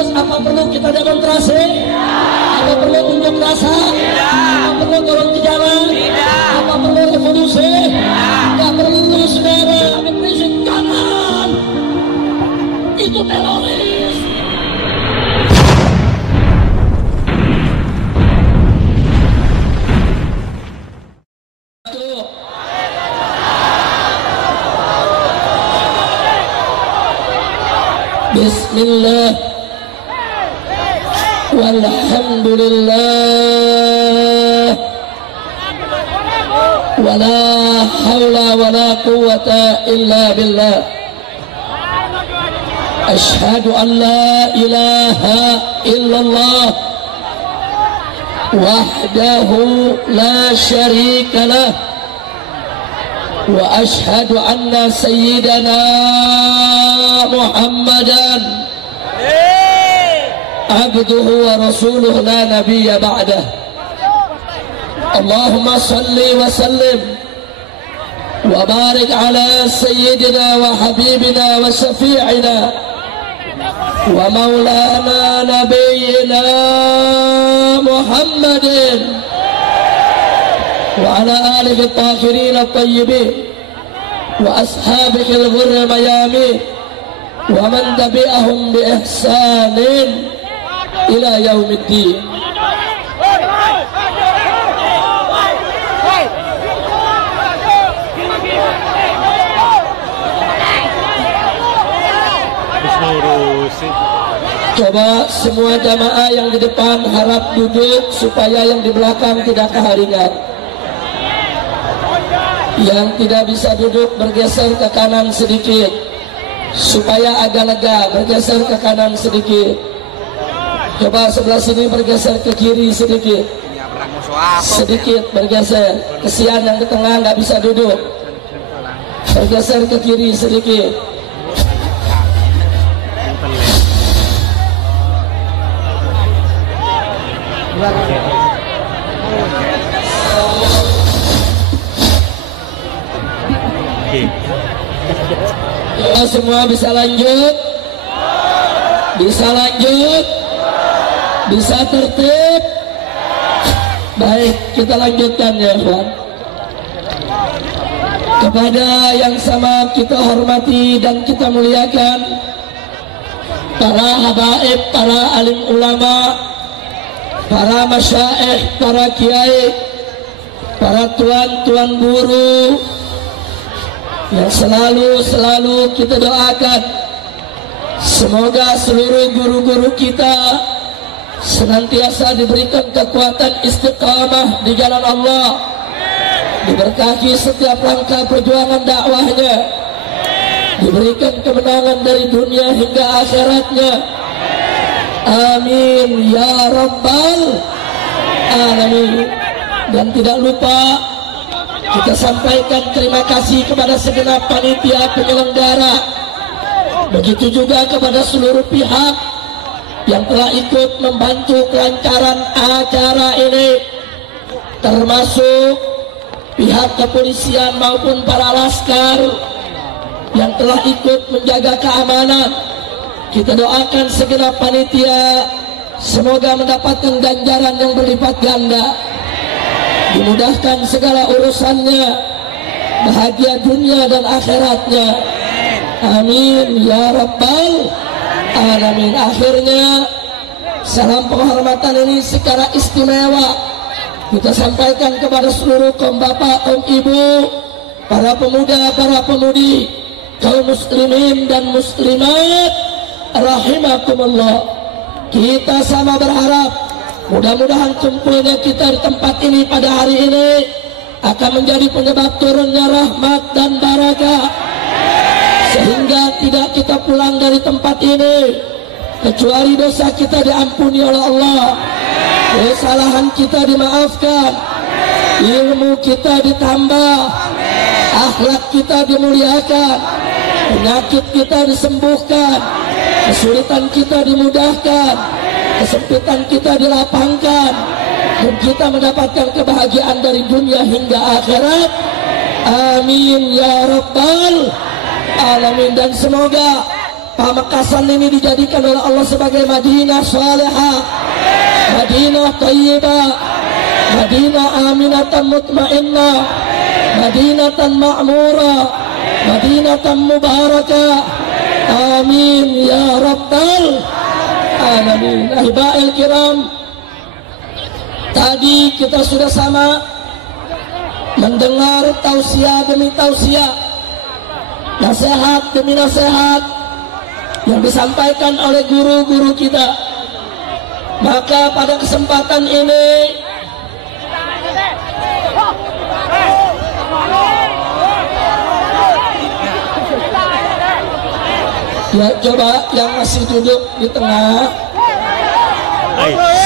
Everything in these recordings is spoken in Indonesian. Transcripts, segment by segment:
serius? Apa perlu kita demonstrasi? Apa perlu unjuk rasa? Apa perlu turun ke jalan? Apa perlu revolusi? Tidak perlu, saudara. Habib Rizik jangan. Itu teroris. Bismillah walhamdulillah wala hawla wala quwwata illa billah. Ashhadu an la ilaha illallah wahdahu la syarika lah wa ashhadu anna sayyidana Muhammadan abduhu wa rasuluhu la nabiyya ba'dah. Allahumma salli wa sallim wa barik ala sayyidina wa habibina wa syafi'ina wa maulana nabiyyina Muhammadin wa ala alihi at-tahirin at-tayyibin wa ashabihi al-ghurr mayamin wa man tabi'ahum bi ihsanin ila yaumiddin. Coba semua jamaah yang di depan harap duduk supaya yang di belakang tidak keharingan. Yang tidak bisa duduk bergeser ke kanan sedikit supaya agak lega, bergeser ke kanan sedikit. Coba sebelah sini bergeser ke kiri sedikit, sedikit bergeser. Kesian yang di tengah nggak bisa duduk, bergeser ke kiri sedikit. Kalau semua bisa lanjut, bisa lanjut, bisa tertib. Baik, kita lanjutkan ya kawan. Kepada yang sama kita hormati dan kita muliakan para habaib, para alim ulama, para masyaikh, para kiai, para tuan-tuan guru yang selalu kita doakan semoga seluruh guru-guru kita senantiasa diberikan kekuatan istiqamah di jalan Allah, diberkahi setiap langkah perjuangan dakwahnya, diberikan kemenangan dari dunia hingga akhiratnya. Amin ya rabbal alamin. Dan tidak lupa kita sampaikan terima kasih kepada segenap panitia penyelenggara, begitu juga kepada seluruh pihak yang telah ikut membantu kelancaran acara ini, termasuk pihak kepolisian maupun para laskar yang telah ikut menjaga keamanan. Kita doakan segenap panitia semoga mendapatkan ganjaran yang berlipat ganda, dimudahkan segala urusannya, bahagia dunia dan akhiratnya. Amin ya rabbal alamin. Akhirnya salam penghormatan ini secara istimewa kita sampaikan kepada seluruh kaum bapak, kaum ibu, para pemuda, para pemudi, kaum muslimin dan muslimat rahimakumullah. Kita sama berharap mudah-mudahan kumpulnya kita di tempat ini pada hari ini akan menjadi penyebab turunnya rahmat dan barakah, sehingga tidak kita pulang dari tempat ini kecuali dosa kita diampuni oleh Allah, kesalahan kita dimaafkan, ilmu kita ditambah, akhlak kita dimuliakan, penyakit kita disembuhkan, kesulitan kita dimudahkan, kesempitan kita dilapangkan, dan kita mendapatkan kebahagiaan dari dunia hingga akhirat. Amin ya rabbal alamin. Dan semoga Pamekasan ini dijadikan oleh Allah sebagai Madinah Salihah, Madinah Thayyibah, Madinah Aminatan Mutmainnah, Madinatan Ma'murah, Madinatan Mubarakah. Amin ya Rabbal Alamin. Ahiba'il kiram, tadi kita sudah sama mendengar tausiah demi tausiah, nasihat demi nasihat yang disampaikan oleh guru-guru kita. Maka pada kesempatan ini ya, coba yang masih duduk di tengah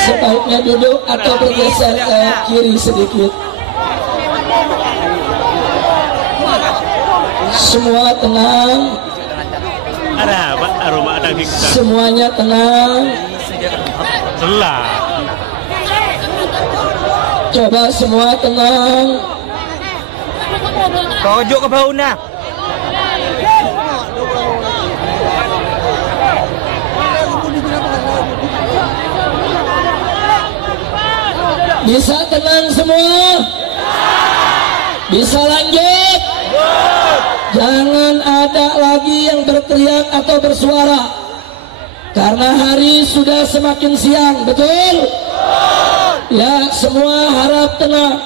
sebaiknya duduk atau bergeser ke kiri sedikit. Semua tenang. Ada apa? Aroma daging. Semuanya tenang. Selah. Coba semua tenang. Kau rujuk ke bau nak. Bisa tenang semua? Bisa lanjut? Jangan ada lagi yang berteriak atau bersuara, karena hari sudah semakin siang, betul? Ya, semua harap tenang.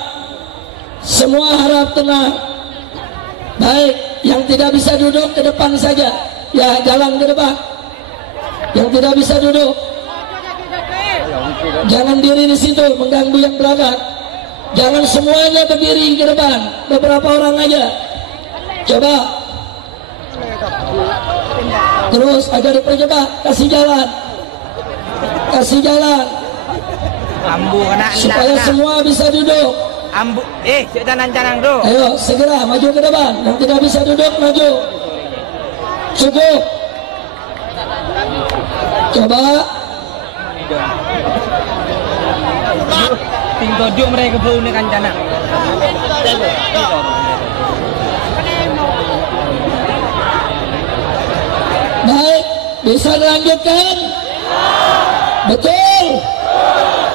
Semua harap tenang. Baik, yang tidak bisa duduk ke depan saja. Ya, jalan ke depan. Yang tidak bisa duduk, jangan diri di situ mengganggu yang berangkat. Jangan semuanya berdiri ke depan, beberapa orang aja. Coba. Terus agak dipercepat, kasih jalan. Kasih jalan. Ambu kena supaya semua bisa duduk. Ambu, jangan tu. Ayo, segera maju ke depan. Yang tidak bisa duduk, maju. Cukup. Coba. Tinggal duduk mereka bau ni kancana. Baik, bisa dilanjutkan? Betul.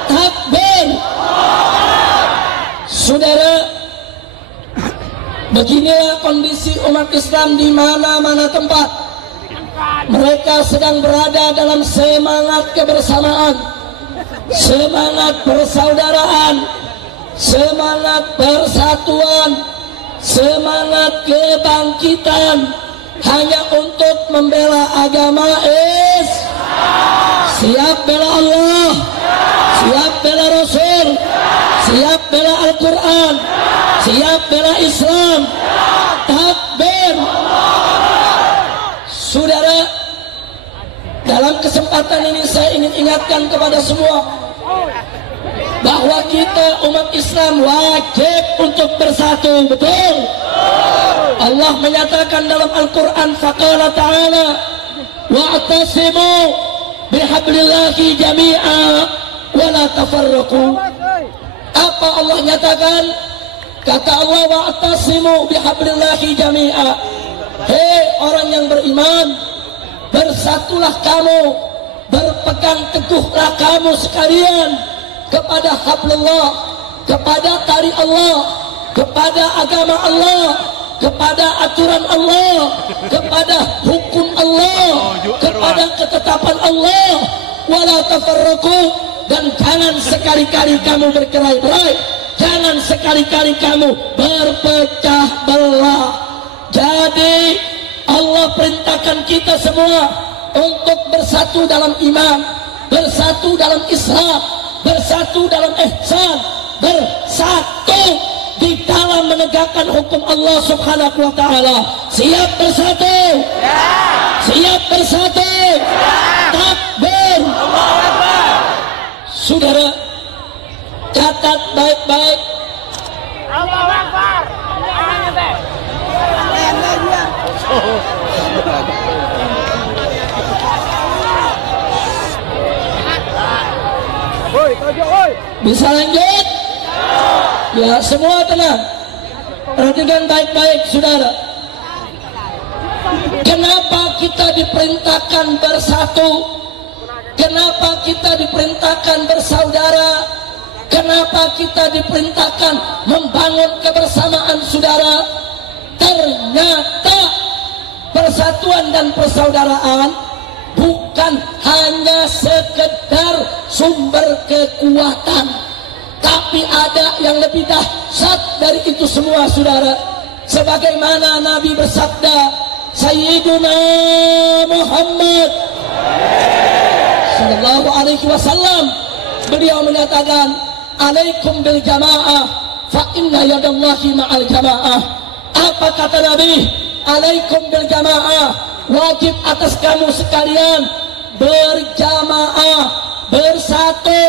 Takbir. Saudara, beginilah kondisi umat Islam di mana-mana tempat. Mereka sedang berada dalam semangat kebersamaan, semangat persaudaraan, semangat persatuan, semangat kebangkitan, hanya untuk membela agama siap bela Allah, siap bela Rasul, siap bela Al-Quran, siap bela Islam. Takbir. Saudara, dalam kesempatan ini saya ingin ingatkan kepada semua bahwa kita umat Islam wajib untuk bersatu, betul? Allah menyatakan dalam Al-Quran, faqala ta'ala wa'tasimu bihablillahi jami'a wa la tafarraqu. Apa Allah nyatakan? Kata Allah, wa'tasimu bihablillahi jami'a. Hei orang yang beriman, bersatulah kamu, berpegang teguhlah kamu sekalian kepada hablullah, kepada tali Allah, kepada agama Allah, kepada aturan Allah, kepada hukum Allah, kepada ketetapan Allah. Wala tafarraqu, dan jangan sekali-kali kamu bercerai-berai, jangan sekali-kali kamu berpecah belah. Jadi Allah perintahkan kita semua untuk bersatu dalam iman, bersatu dalam Islam, bersatu dalam ihsan, bersatu di dalam menegakkan hukum Allah Subhanahu wa taala. Siap bersatu? Ya. Siap bersatu? Ya. Takbir. Allahu Akbar. Saudara, catat baik-baik. Allahu Akbar. Bisa lanjut? Ya, semua tenang. Perhatikan baik-baik, saudara. Kenapa kita diperintahkan bersatu? Kenapa kita diperintahkan bersaudara? Kenapa kita diperintahkan membangun kebersamaan saudara? Ternyata persatuan dan persaudaraan bukan hanya sekedar sumber kekuatan, tapi ada yang lebih dahsyat dari itu semua, saudara. Sebagaimana Nabi bersabda, Sayyiduna Muhammad sallallahu alaihi wasallam, beliau menyatakan, alaikum bil jamaah fa inna yadallahi ma'al jamaah. Apa kata Nabi? Alaikum bil jamaah, wajib atas kamu sekalian berjamaah, bersatu,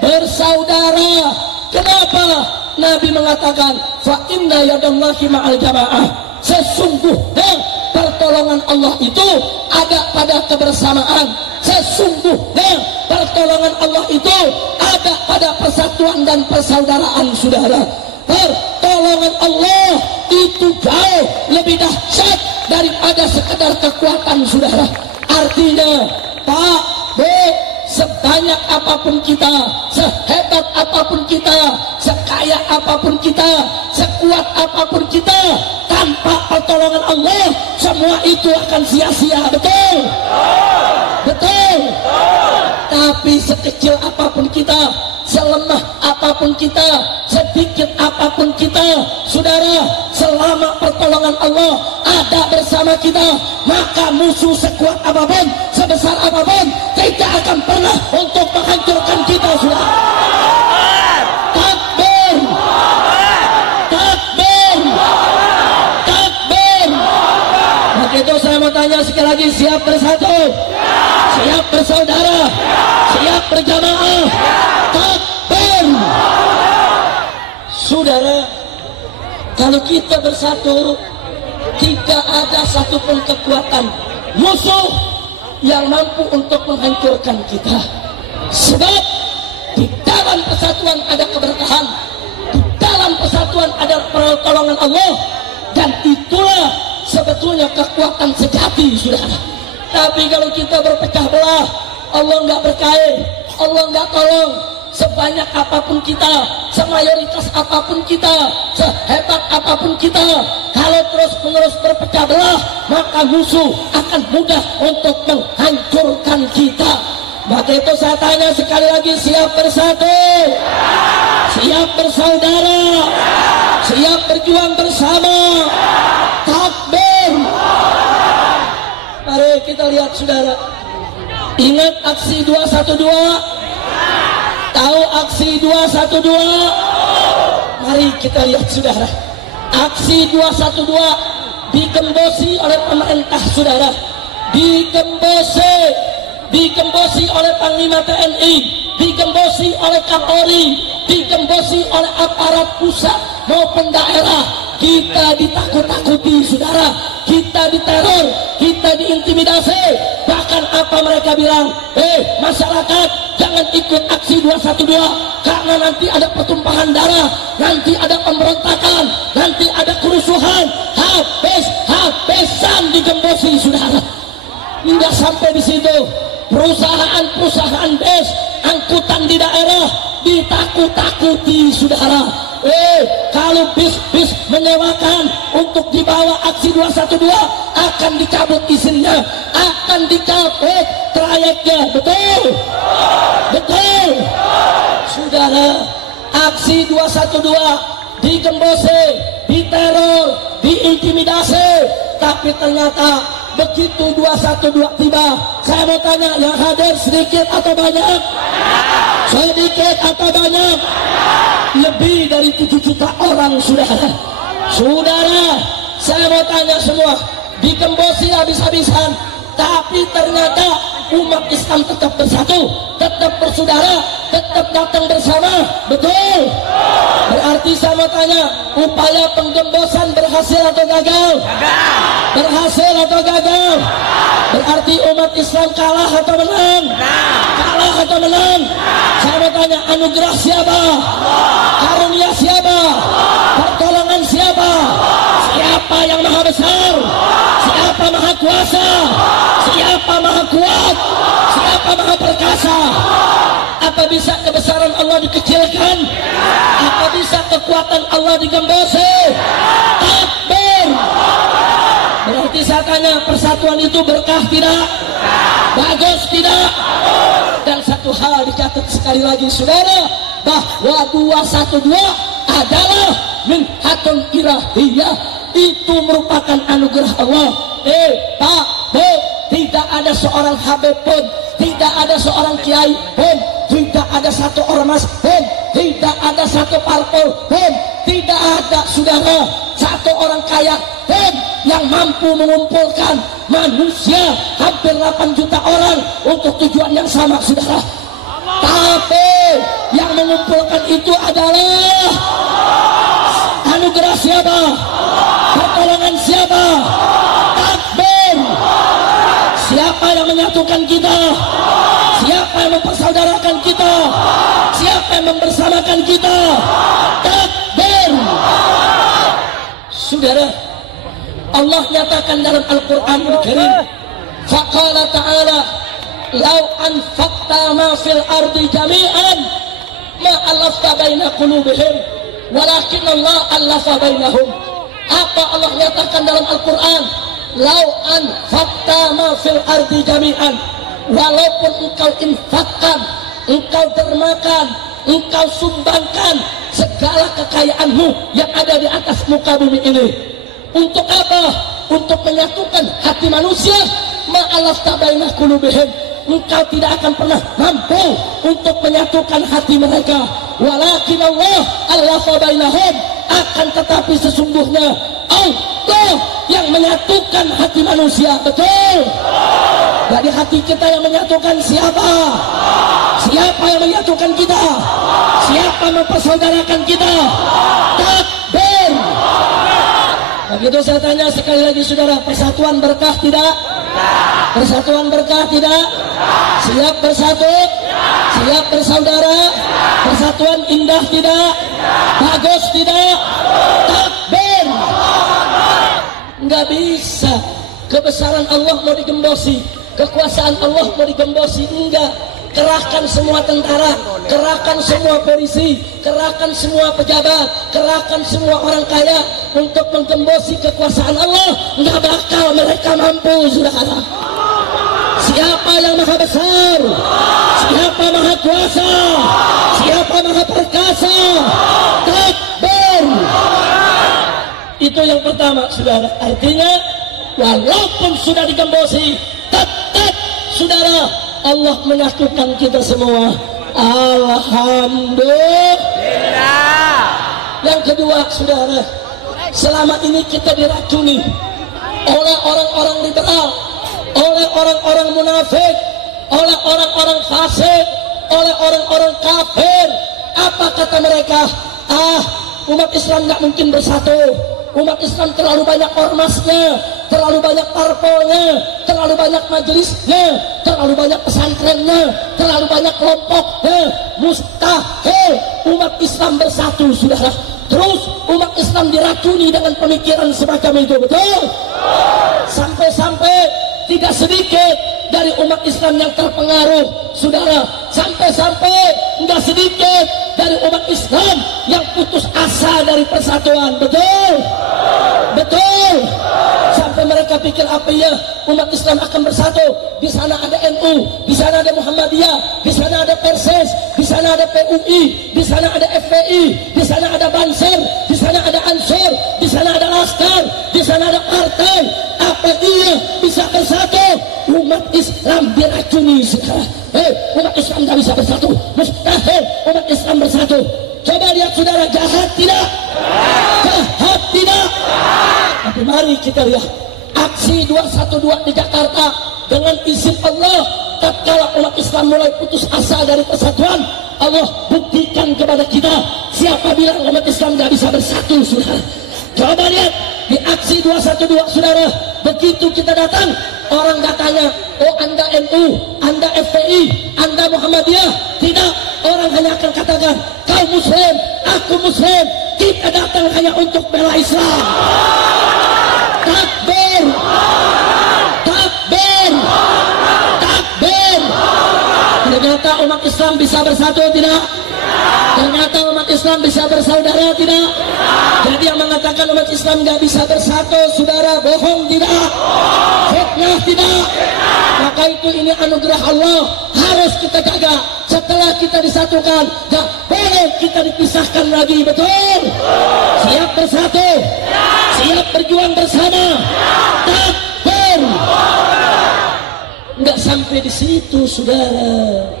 bersaudara. Kenapa Nabi mengatakan fa inna yadallahi ma'al jamaah? Sesungguhnya pertolongan Allah itu ada pada kebersamaan. Sesungguhnya pertolongan Allah itu ada pada persatuan dan persaudaraan, saudara. Pertolongan Allah itu jauh lebih dahsyat daripada sekedar kekuatan, saudara. Artinya, Pak, Bu, sebanyak apapun kita, sehebat apapun kita, sekaya apapun kita, sekuat apapun kita, tanpa pertolongan Allah, semua itu akan sia-sia. Betul? Betul? Tapi sekecil apapun kita, selemah apapun kita, sedikit apapun kita, saudara, selama pertolongan Allah ada bersama kita, maka musuh sekuat apapun, sebesar apapun, tidak akan pernah untuk menghancurkan kita, saudara. Takbir! Takbir! Takbir! Maka itu saya mau tanya sekali lagi, siap bersatu? Siap bersaudara? Siap berjamaah? Takbir! Saudara, kalau kita bersatu, tidak ada satupun kekuatan musuh yang mampu untuk menghancurkan kita. Sebab di dalam persatuan ada keberkahan, di dalam persatuan ada pertolongan Allah, dan itulah sebetulnya kekuatan sejati, saudara. Tapi kalau kita berpecah belah, Allah nggak berkahi, Allah nggak tolong. Sebanyak apapun kita, semayoritas apapun kita, sehebat apapun kita, kalau terus-menerus berpecah belah, maka musuh akan mudah untuk menghancurkan kita. Maka itu saya tanya sekali lagi, siap bersatu? Siap bersaudara? Siap berjuang bersama? Takbir! Mari kita lihat, saudara. Ingat aksi 212? Tahu aksi 212? Mari kita lihat, saudara. Aksi 212 digembosi oleh pemerintah, saudara. Digembosi oleh Panglima TNI, digembosi oleh Kapolri, digembosi oleh aparat pusat maupun daerah. Kita ditakut-takuti, saudara. Kita diteror, kita diintimidasi. Bahkan apa mereka bilang? Masyarakat, jangan ikut aksi 212, karena nanti ada pertumpahan darah, nanti ada pemberontakan, nanti ada kerusuhan. Habis-habisan digembosi, saudara. Tidak sampai di situ, perusahaan-perusahaan bus, angkutan di daerah ditakut-takuti, saudara. Kalau bis menyewakan untuk dibawa aksi 212 akan dicabut izinnya, akan dicabut trayeknya. Betul? Betul? Saudara, aksi 212 digembosi, diteror, diintimidasi, tapi ternyata begitu 212 tiba, saya mau tanya, yang hadir sedikit atau banyak? Sedikit atau banyak? Lebih dari 7 juta orang, saudara. Saudara, saya mau tanya semua, digembosi habis-habisan, tapi ternyata umat Islam tetap bersatu, tetap bersaudara, tetap datang bersama. Betul? Berarti saya mau tanya, upaya penggembosan berhasil atau gagal? Berhasil atau gagal? Berarti umat Islam kalah atau menang? Kalah atau menang? Saya mau tanya, anugerah siapa? Karunia siapa? Pertolongan siapa? Siapa yang maha besar? Siapa maha kuasa? Siapa maha kuat? Siapa maha perkasa? Apa bisa kebesaran Allah dikecilkan? Apa bisa kekuatan Allah digembosi? Takbir. Berarti saya tanya, persatuan itu berkah tidak? Bagus tidak? Dan satu hal dicatat sekali lagi saudara, bahwa 212 adalah minhatun ilahiyah, itu merupakan anugerah Allah. Pak, Bu, tidak ada seorang habib pun, tidak ada seorang kiai pun, tidak ada satu ormas pun, tidak ada satu parpol pun, tidak ada saudara satu orang kaya pun yang mampu mengumpulkan manusia hampir 8 juta orang untuk tujuan yang sama saudara. Tapi yang mengumpulkan itu adalah anugerah siapa? Pertolongan siapa? Takbir. Siapa yang menyatukan kita? Siapa yang mempersaudarakan kita? Siapa yang membersamakan kita? Takbir. Saudara, Allah nyatakan dalam Al-Qur'anul Karim, faqala ta'ala, "Lau anfaqta ma fil ardi jami'an ma alafta baina qulubihim walakin Allah alafa bainahum." Apa Allah nyatakan dalam Al-Qur'an? Lau anfaqta ma fil ardi jami'an, walaupun engkau infakkan, engkau dermakan, engkau sumbangkan segala kekayaanmu yang ada di atas muka bumi ini. Untuk apa? Untuk menyatukan hati manusia. Ma'alafta baina qulubihim, engkau tidak akan pernah mampu untuk menyatukan hati mereka. Walakin Allah alafa bainahum, akan tetapi sesungguhnya Allah yang menyatukan hati manusia. Betul? Jadi hati kita yang menyatukan siapa? Siapa yang menyatukan kita? Siapa mempersaudarakan kita? Takbir. Begitu saya tanya sekali lagi saudara, persatuan berkah tidak? Persatuan berkah tidak? Siap bersatu? Siap bersaudara? Persatuan indah tidak? Bagus tidak? Takbir. Enggak bisa. Kebesaran Allah mau digembosi, kekuasaan Allah mau digembosi, enggak. Kerahkan semua tentara, kerahkan semua polisi, kerahkan semua pejabat, kerahkan semua orang kaya untuk menggembosi kekuasaan Allah, enggak bakal mereka mampu saudara. Siapa yang maha besar? Siapa maha kuasa? Siapa maha perkasa? Takbir. Itu yang pertama saudara. Artinya walaupun sudah digembosi, tetap saudara Allah menyatukan kita semua. Alhamdulillah. Yang kedua saudara, selama ini kita diracuni oleh orang-orang liberal, oleh orang-orang munafik, oleh orang-orang fasik, oleh orang-orang kafir. Apa kata mereka? Umat Islam nggak mungkin bersatu. Umat Islam terlalu banyak ormasnya, terlalu banyak parpolnya, terlalu banyak majelisnya, terlalu banyak pesantrennya, terlalu banyak kelompoknya. Mustahil umat Islam bersatu saudara. Terus umat Islam diracuni dengan pemikiran semacam itu. Betul? Sampai-sampai tidak sedikit dari umat Islam yang terpengaruh saudara. Sampai-sampai tidak sedikit dari umat Islam yang putus asa dari persatuan. Betul? Betul? Sampai mereka pikir apa ya umat Islam akan bersatu? Di sana ada NU, di sana ada Muhammadiyah, di sana ada Perses, di sana ada PUI, di sana ada FPI, di sana ada Banser, di sana ada Ansor, di sana ada Laskar, di sana ada partai. Apa dia bisa bersatu? Umat Islam diracuni sekarang. Umat Islam tidak bisa bersatu. Mustahil umat Islam bersatu. Coba lihat saudara, jahat tidak? Jahat tidak? Tapi mari kita lihat aksi 212 di Jakarta dengan izin Allah. Tatkala umat Islam mulai putus asa dari persatuan, Allah buktikan kepada kita. Siapa bilang umat Islam tidak bisa bersatu saudara? Coba lihat di aksi 212 saudara. Begitu kita datang, orang gak tanya, oh anda NU, anda FPI, anda Muhammadiyah. Tidak, orang hanya akan katakan, kau muslim, aku muslim, kita datang hanya untuk bela Islam. Takbir. Ternyata umat Islam bisa bersatu tidak? Ternyata umat Islam bisa bersaudara tidak? Jadi yang mengatakan umat Islam nggak bisa bersatu, saudara, bohong tidak? Fitnah tidak? Maka itu ini anugerah Allah, harus kita jaga. Setelah kita disatukan, gak boleh kita dipisahkan lagi, betul? Siap bersatu? Siap berjuang bersama? Takbir! Nggak sampai di situ, saudara.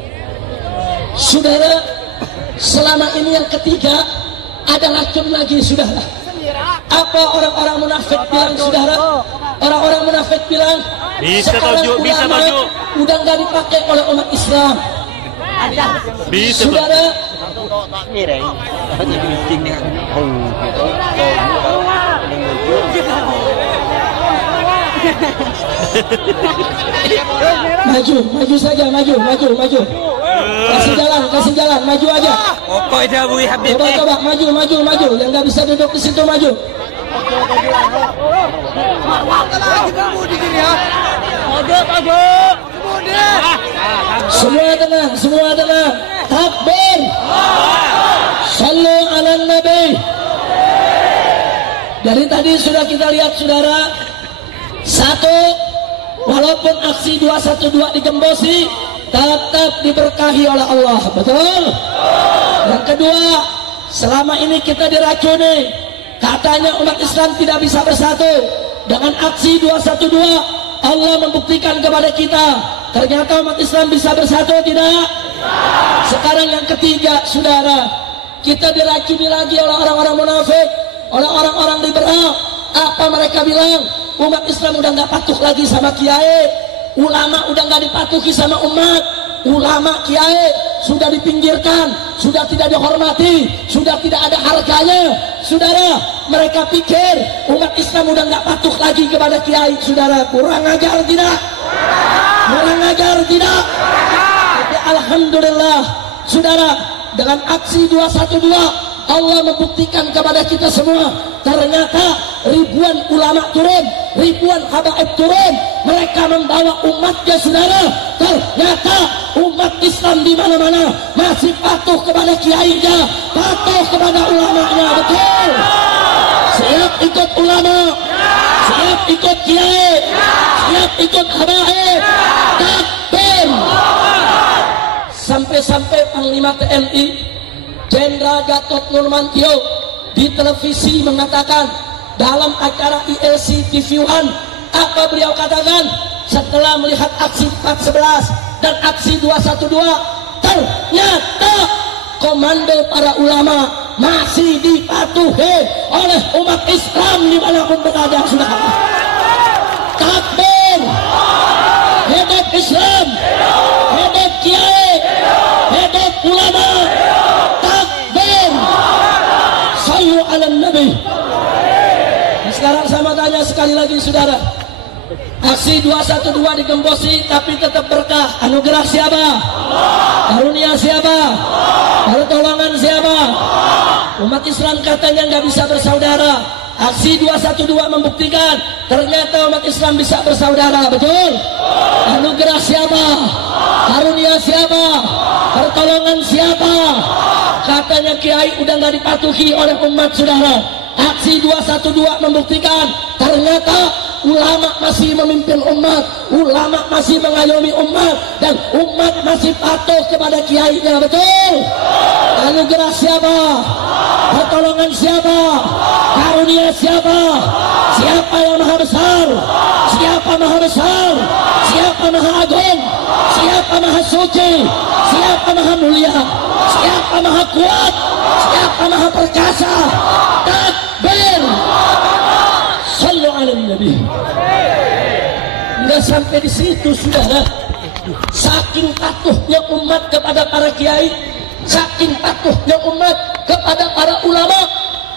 Saudara, selama ini yang ketiga ada racun lagi, saudara. Apa orang-orang munafik bilang, saudara? Orang-orang munafik bilang bisa tojo, bisa tojo. Udah nggak dipakai oleh umat Islam. Bisa, saudara. Maju saja, maju. Kasih jalan, maju aja. Coba, maju. Yang nggak bisa duduk di situ maju. Semua tenang. Takbir. Sallu ala Nabi. Dari tadi sudah kita lihat, saudara. Satu, walaupun aksi 212 digembosi, tetap diberkahi oleh Allah, betul? Yang kedua, selama ini kita diracuni, katanya umat Islam tidak bisa bersatu. Dengan aksi 212, Allah membuktikan kepada kita, ternyata umat Islam bisa bersatu, tidak? Sekarang yang ketiga, saudara, kita diracuni lagi oleh orang-orang munafik, oleh orang-orang liberal. Apa mereka bilang? Umat Islam udah nggak patuh lagi sama kiai, ulama udah nggak dipatuhi sama umat, ulama kiai sudah dipinggirkan, sudah tidak dihormati, sudah tidak ada harganya. Saudara, mereka pikir umat Islam udah nggak patuh lagi kepada kiai. Saudara, kurang ajar tidak? Tapi alhamdulillah, saudara, dengan aksi 212 Allah membuktikan kepada kita semua, ternyata ribuan ulama turun, ribuan habaib turun, mereka membawa umatnya, saudara. Ternyata umat Islam di mana-mana masih patuh kepada kiainya, patuh kepada ulamanya, betul? Siap ikut ulama, siap ikut kiai, siap ikut habaib. Takbir! Sampai-sampai Panglima TNI Jenderal Gatot Nurmantio di televisi mengatakan dalam acara ILC TV One, apa beliau katakan setelah melihat aksi 411 dan aksi 212, ternyata komando para ulama masih dipatuhi oleh umat Islam dimanapun berada, saudara. Takbir! Hidup Islam, hidup kiai, hidup ulama. Sallu ala Nabi. Sekarang saya tanya sekali lagi, saudara. Aksi 212 digembosi tapi tetap berkah. Anugerah siapa? Karunia siapa? Pertolongan siapa? Umat Islam katanya nggak bisa bersaudara. Aksi 212 membuktikan ternyata umat Islam bisa bersaudara, betul? Anugerah siapa? Karunia siapa? Pertolongan siapa? Katanya kiai udah nggak dipatuhi oleh umat, saudara. Aksi 212 membuktikan ternyata ulama masih memimpin umat, ulama masih mengayomi umat, dan umat masih patuh kepada kiainya, betul? Anugerah siapa? Pertolongan siapa? Karunia siapa? Siapa yang maha besar? Siapa maha besar? Siapa maha agung? Siapa maha suci? Siapa maha mulia? Siapa maha kuat? Siapa maha perkasa? Takbir! Sallu ala Nabi. Nggak sampai di situ, saudara. Saking patuhnya umat kepada para kiai, saking patuhnya umat kepada para ulama,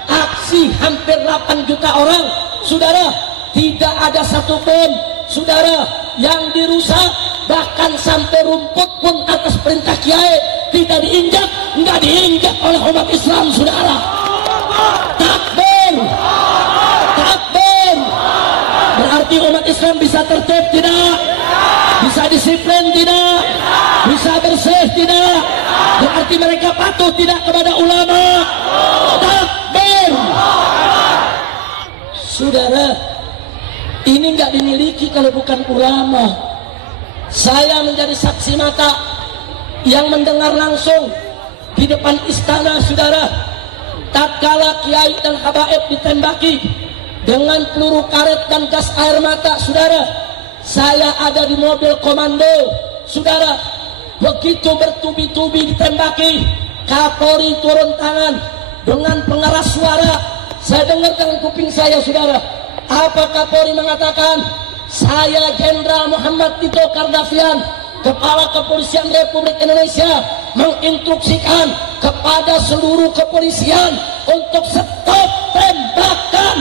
aksi hampir 8 juta orang, saudara, tidak ada satupun, saudara, yang dirusak. Bahkan sampai rumput pun atas perintah kiai tidak diinjak, nggak diinjak oleh umat Islam, saudara. Takbir! Takbir! Berarti umat Islam bisa tertib, tidak? Bisa disiplin tidak? Bisa bersih tidak? Berarti mereka patuh tidak kepada ulama? Takbir. Saudara, ini nggak dimiliki kalau bukan ulama. Saya menjadi saksi mata yang mendengar langsung di depan istana, saudara, tatkala kiai dan habaib ditembaki dengan peluru karet dan gas air mata, saudara. Saya ada di mobil komando, saudara. Begitu bertubi-tubi ditembaki, Kapolri turun tangan dengan pengeras suara. Saya dengar dengan kuping saya, saudara. Apa Kapolri mengatakan? Saya Jenderal Muhammad Tito Karnavian, Kepala Kepolisian Republik Indonesia, menginstruksikan kepada seluruh kepolisian untuk stop tembakan.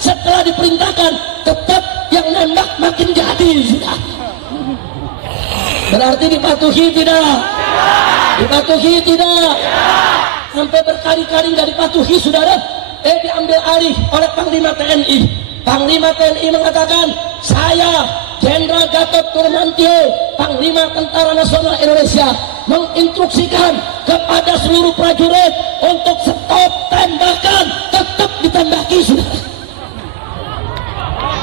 Setelah diperintahkan, tetap yang nembak makin jadi, sudah. Berarti dipatuhi tidak? Dipatuhi tidak? Sampai berkali-kali nggak dipatuhi, saudara. Diambil alih oleh Panglima TNI. Panglima TNI mengatakan, saya Jenderal Gatot Nurmantio, Panglima Tentara Nasional Indonesia, menginstruksikan kepada seluruh prajurit untuk stop tembakan, tetap ditembaki, saudara.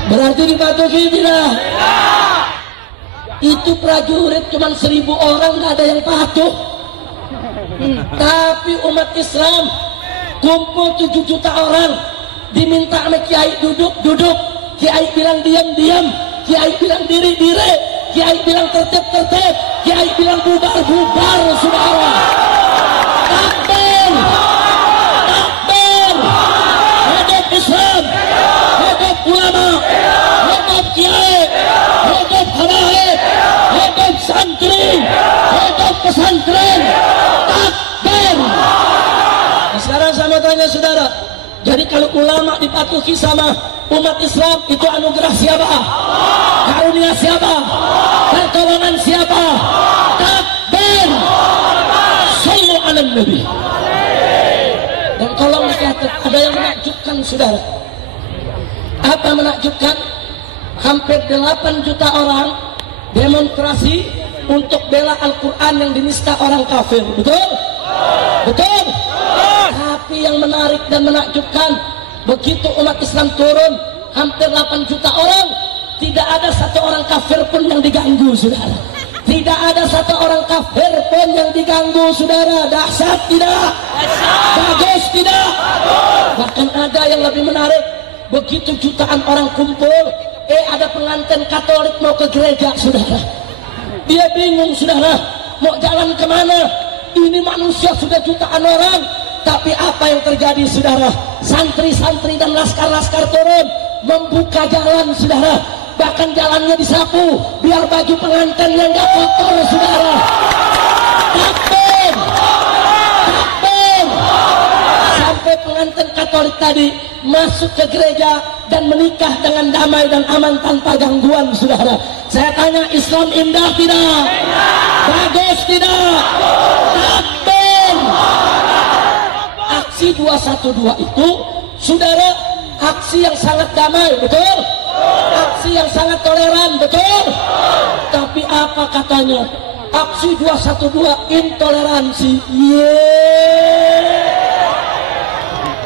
Berarti dipatuhi tidak? Itu prajurit cuma 1.000 orang, nggak ada yang patuh. Tapi umat Islam kumpul 7 juta orang, diminta sama kiai duduk, kiai bilang diam, kiai bilang diri, kiai bilang tertib, kiai bilang bubar, saudara. Takbir, takbir, hidup Islam, hidup ulama, hidup kiai, hidup habaib, hidup santri, hidup pesantren. Takbir. Nah, sekarang saya mau tanya, saudara, jadi kalau ulama dipatuhi sama umat Islam, itu anugerah siapa? Karunia siapa? Pertolongan siapa? Takbir. Sallu ala Nabi. Dan tolong dicatat, ada yang menakjubkan, saudara. Apa menakjubkan? Hampir 8 juta orang demonstrasi untuk bela Al-Quran yang dinista orang kafir. Betul? Betul? Tapi yang menarik dan menakjubkan, begitu umat Islam turun, hampir 8 juta orang, tidak ada satu orang kafir pun yang diganggu, saudara. Tidak ada satu orang kafir pun yang diganggu, saudara. Dahsyat tidak? Bagus tidak? Bahkan ada yang lebih menarik, begitu jutaan orang kumpul, ada pengantin Katolik mau ke gereja, saudara. Dia bingung, saudara, mau jalan kemana? Ini manusia sudah jutaan orang. Tapi apa yang terjadi, saudara? Santri-santri dan laskar-laskar turun membuka jalan, saudara. Bahkan jalannya disapu biar baju pengantinnya nggak kotor, saudara. Takbir, takbir. Sampai pengantin Katolik tadi masuk ke gereja dan menikah dengan damai dan aman tanpa gangguan, saudara. Saya tanya, Islam indah tidak? Bagus tidak? Takbir. Aksi 212 itu, saudara, aksi yang sangat damai, betul? Aksi yang sangat toleran, betul? Tapi apa katanya? Aksi 212 intoleransi.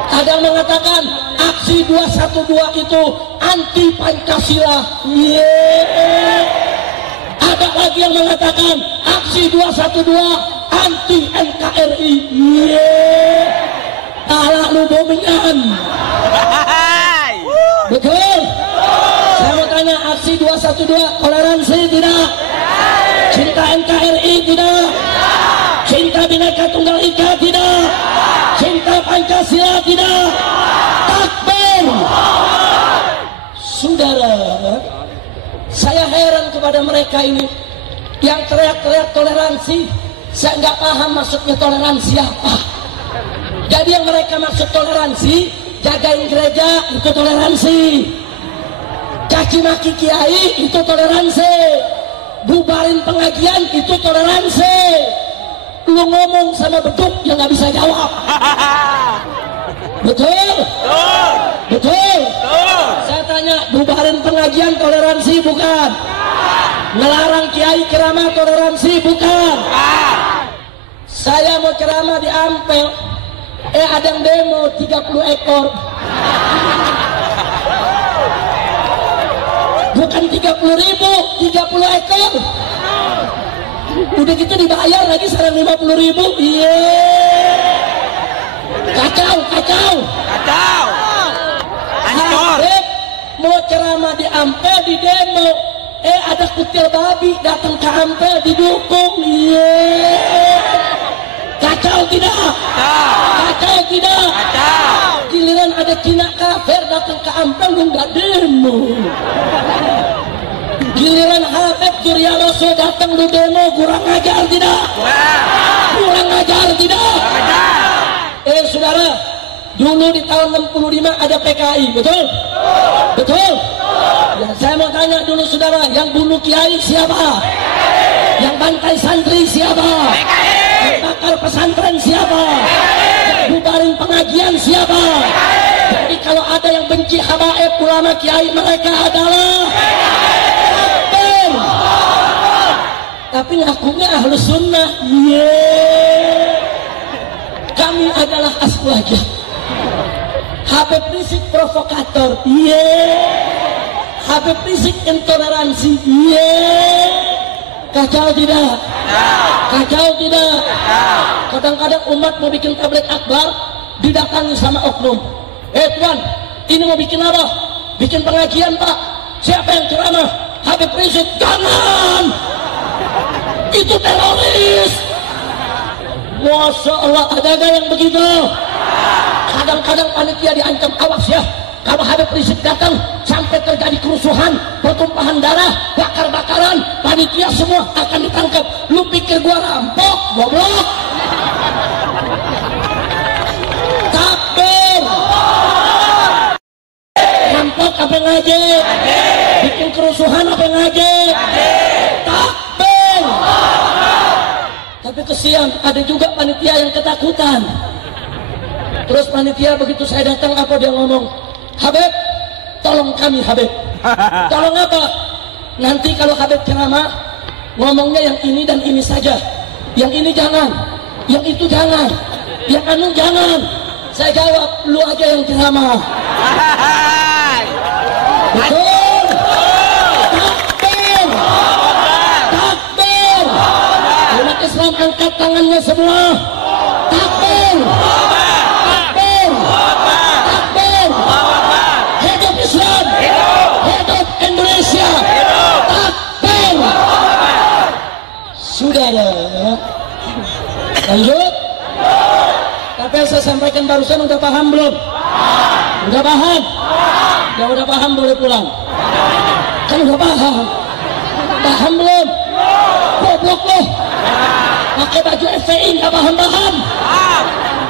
Ada yang mengatakan aksi 212 itu anti Pancasila. Ada lagi yang mengatakan aksi 212 anti NKRI. Ala lu bomingan. Betul? Saya mau tanya, aksi 212 toleransi tidak? Cinta NKRI tidak? Cinta Bhinneka Tunggal Ika tidak? Cinta Pancasila tidak? Takbir. Saudara, saya heran kepada mereka ini yang teriak-teriak toleransi. Saya nggak paham maksudnya toleransi apa. Jadi yang mereka maksud toleransi, jagain gereja itu toleransi, caci maki kiai itu toleransi, bubarin pengajian itu toleransi. Lu ngomong sama beduk yang nggak bisa jawab. Betul? Betul? Saya tanya, bubarin pengajian toleransi bukan? Melarang kiai ceramah toleransi, bukan. Saya mau ceramah di Ampel, ada yang demo 30 ekor. Bukan 30.000, 30 ekor. Udah gitu dibayar lagi sekarang 50.000. Iya. Kacau. Hancur. Mau ceramah di Ampel, di demo, ada kutil babi datang ke Ampel didukung. Iya. Kacau tidak? Kacau tidak? Giliran ada Cina kafir datang ke Ampel lu nggak demo. Giliran Habib Surya Rasul datang lu demo, kurang ajar tidak? Kurang ajar tidak? Saudara, dulu di tahun 65 ada PKI, betul? Betul? Ya, saya mau tanya dulu saudara, yang bunuh kiai siapa? Yang bantai santri siapa? Yang bakar pesantren siapa? Yang bubarin pengajian siapa? Jadi kalau ada yang benci habaib ulama kiai, mereka adalah kafir. Tapi ngakunya ahlus sunnah. Kami adalah aswaja. Habib Rizik provokator. Habib Rizik intoleransi. Kacau tidak? Kacau tidak? Kadang-kadang umat mau bikin tablet akbar, didatangi sama oknum. Tuan, ini mau bikin apa? Bikin pengajian pak. Siapa yang ceramah? Habib Rizik. Jangan! Itu teroris. Masya Allah, ada gak yang begitu? Kadang-kadang panitia diancam, awas ya, kalau Habib Rizik datang sampai terjadi kerusuhan, pertumpahan darah, bakar-bakaran, panitia semua akan ditangkap. Lu pikir gua rampok, goblok? Takbir. Rampok apa ngaji? Bikin kerusuhan apa ngaji? Takbir. Tapi kesian, ada juga panitia yang ketakutan. Terus panitia begitu saya datang, apa dia ngomong? Habib, tolong kami Habib. Tolong apa? Nanti kalau Habib ceramah, ngomongnya yang ini dan ini saja. Yang ini jangan, yang itu jangan, yang anu jangan. Saya jawab, lu aja yang ceramah. Betul? Takbir. Takbir. Umat Islam angkat tangannya semua. Takbir. Takbir. Takbir. Hidup Islam. Hidup Indonesia. Takbir. Saudara, lanjut. Tapi yang saya sampaikan barusan udah paham belum? Udah paham? Ya udah paham boleh pulang. Kan udah paham. Paham belum? Goblok lo. Pakai baju FPI nggak paham-paham.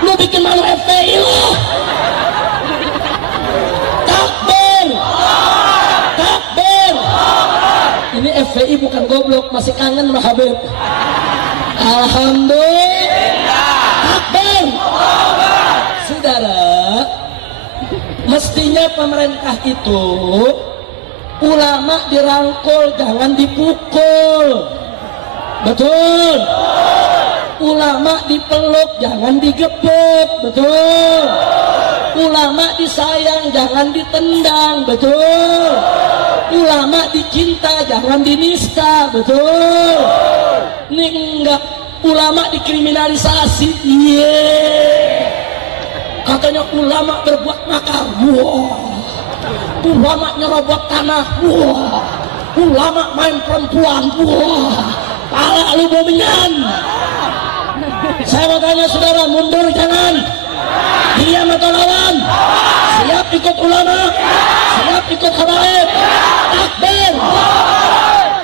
Lu bikin malu FPI lo. Takbir. Takbir. Ini FPI bukan goblok, masih kangen sama Habib. Alhamdulillah. Takbir. Saudara, mestinya pemerintah itu ulama dirangkul, jangan dipukul. Betul. Ulama dipeluk, jangan digebuk. Betul. Ulama disayang, jangan ditendang. Betul. Ulama dicinta, jangan dinista. Betul. Ini enggak, ulama dikriminalisasi. Katanya ulama berbuat makar. Ulama nyerobot tanah. Ulama main perempuan. Pala lu bomingan. Saya mau tanya saudara, mundur jangan. Diam atau lawan? Siap ikut ulama? Siap ikut habaib? Takbir.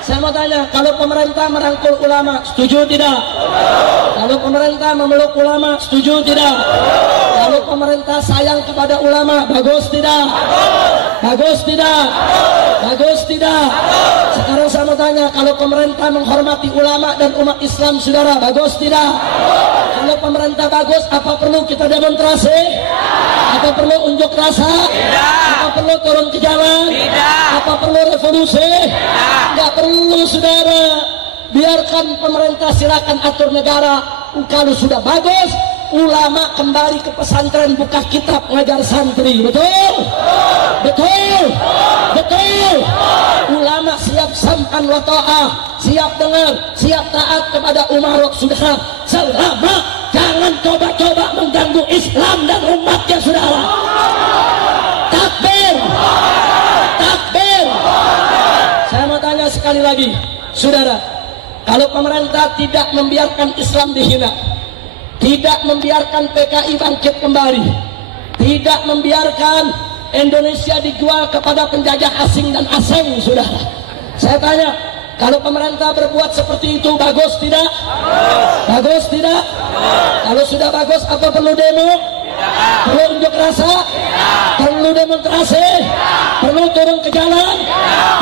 Saya mau tanya, kalau pemerintah merangkul ulama, setuju tidak? Kalau pemerintah memeluk ulama, setuju tidak? Kalau pemerintah sayang kepada ulama, bagus tidak? Bagus tidak? Bagus tidak? Sekarang saya mau tanya, kalau pemerintah menghormati ulama dan umat Islam, saudara, bagus tidak? Kalau pemerintah bagus, apa perlu kita demonstrasi? Apa perlu unjuk rasa? Apa perlu turun ke jalan? Apa perlu revolusi? Nggak perlu, saudara. Biarkan pemerintah, silakan atur negara. Kalau sudah bagus, ulama kembali ke pesantren, buka kitab, ngajar santri. Betul? Betul? Betul? Ulama siap sam'an wa ta'ah, siap dengar, siap taat kepada umarok, saudara. Selama jangan coba-coba mengganggu Islam dan umatnya, saudara. Takbir! Takbir! Saya mau tanya sekali lagi, saudara. Kalau pemerintah tidak membiarkan Islam dihina, tidak membiarkan PKI bangkit kembali, tidak membiarkan Indonesia dijual kepada penjajah asing dan asing, saudara. Saya tanya, kalau pemerintah berbuat seperti itu, bagus tidak? Bagus tidak? Kalau sudah bagus, apa perlu demo? Perlu unjuk rasa? Perlu demonstrasi? Perlu turun ke jalan?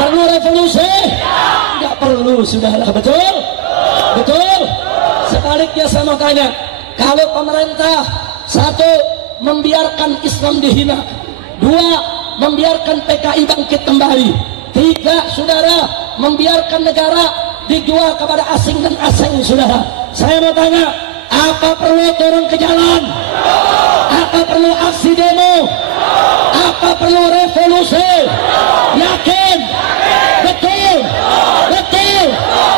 Perlu revolusi? Enggak perlu, saudara. Betul? Betul? Sebaliknya saya mau tanya, kalau pemerintah satu, membiarkan Islam dihina, dua, membiarkan PKI bangkit kembali, tiga, saudara, membiarkan negara dijual kepada asing dan asing, saudara. Saya mau tanya, apa perlu turun ke jalan? Apa perlu aksi demo? Apa perlu revolusi? Yakin? Betul? Betul?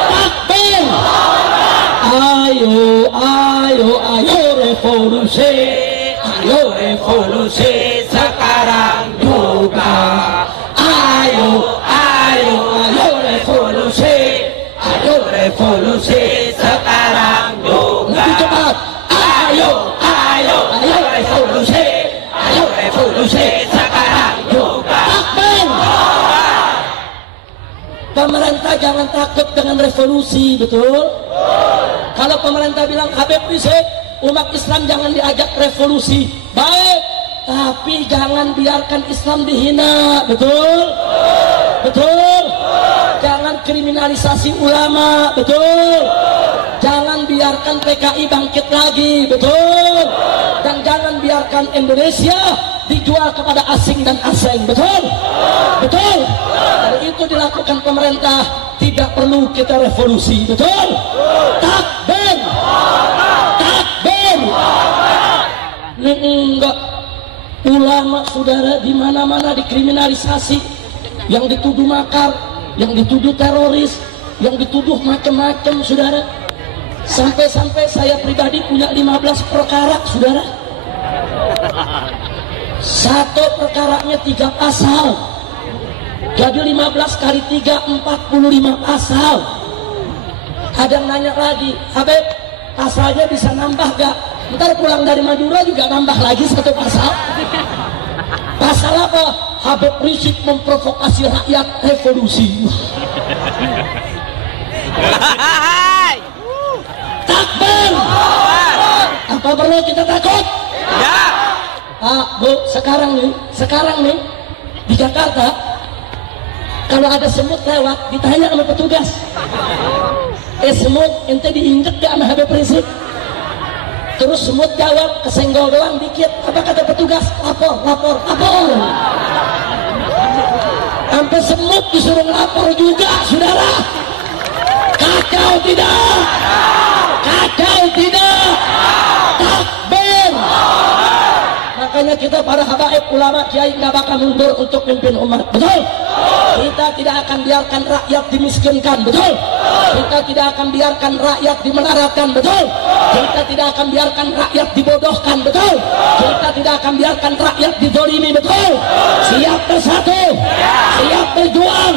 Takbir! Ayo, ayo, ayo revolusi, ayo revolusi sekarang juga. Ayo, ayo, ayo revolusi, ayo revolusi sekarang juga. Lebih cepat. Ayo, ayo, ayo revolusi, ayo revolusi sekarang juga. Takbir! Pemerintah jangan takut dengan revolusi, betul? Kalau pemerintah bilang Habib Rizik, umat Islam jangan diajak revolusi, baik, tapi jangan biarkan Islam dihina, betul? Betul? Jangan kriminalisasi ulama, betul? Jangan biarkan PKI bangkit lagi, betul? Dan jangan biarkan Indonesia dijual kepada asing dan asing, betul? Betul? Kalau itu dilakukan pemerintah, tidak perlu kita revolusi, betul? Takbir! Takbir! Enggak. Ulama, saudara, di mana-mana dikriminalisasi, yang dituduh makar, yang dituduh teroris, yang dituduh macam-macam, saudara. Sampai-sampai saya pribadi punya 15 perkara, saudara. Satu perkaranya 3 pasal. Jadi 15 kali 3, 45 pasal. Ada yang nanya lagi, Habib, pasalnya bisa nambah gak? Ntar pulang dari Madura juga nambah lagi 1 pasal. Pasal apa? Habib Rizik memprovokasi rakyat revolusi. Takbir! Apa perlu kita takut? Ya. Pak, Bu, sekarang nih di Jakarta, kalau ada semut lewat, ditanya sama petugas, semut ente diinjek gak sama Habib Rizik? Terus semut jawab, kesenggol doang dikit. Apa kata petugas? Lapor, lapor, lapor. Sampai semut disuruh lapor juga, saudara. Kacau tidak? Kacau tidak? Takbir! Makanya kita para habaib ulama kiai nggak bakal mundur untuk pimpin umat, betul? Kita tidak akan biarkan rakyat dimiskinkan, betul? Kita tidak akan biarkan rakyat dimelaratkan, betul? Kita tidak akan biarkan rakyat dibodohkan, betul? Kita tidak akan biarkan rakyat dizolimi, betul? Siap bersatu, siap berjuang,